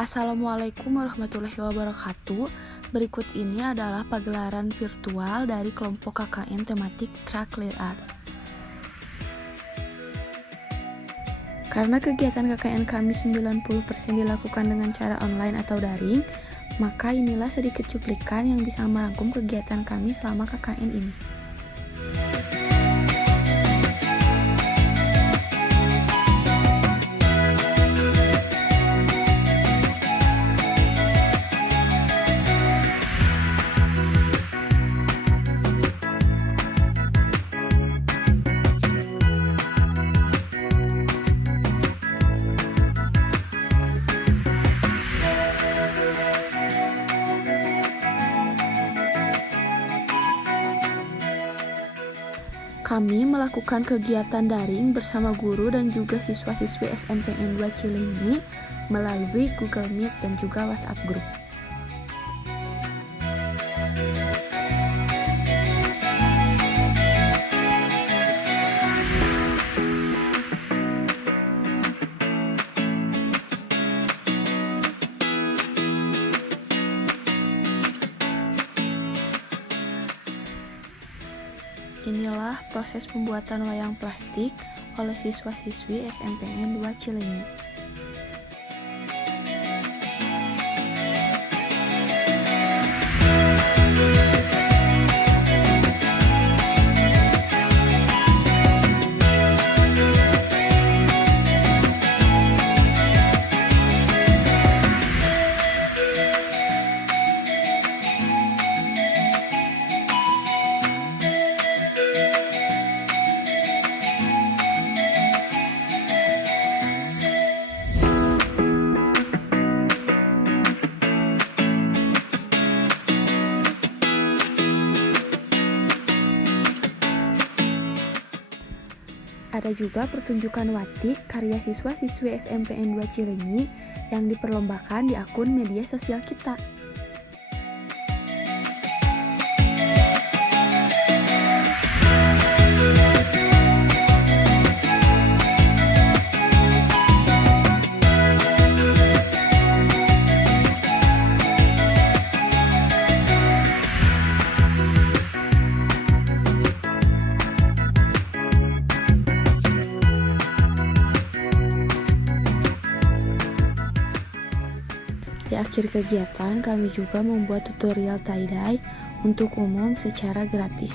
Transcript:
Assalamualaikum warahmatullahi wabarakatuh. Berikut ini adalah pagelaran virtual dari kelompok KKN tematik Track Clear Art. Karena kegiatan KKN kami 90% dilakukan dengan cara online atau daring, maka inilah sedikit cuplikan yang bisa merangkum kegiatan kami selama KKN ini. Kami melakukan kegiatan daring bersama guru dan juga siswa-siswi SMPN 2 Cileunyi melalui Google Meet dan juga WhatsApp Group. Inilah proses pembuatan wayang plastik oleh siswa-siswi SMPN 2 Cileunyi. Ada juga pertunjukan watik karya siswa-siswi SMPN 2 Cileunyi yang diperlombakan di akun media sosial kita. Di akhir kegiatan, kami juga membuat tutorial tie-dye untuk umum secara gratis.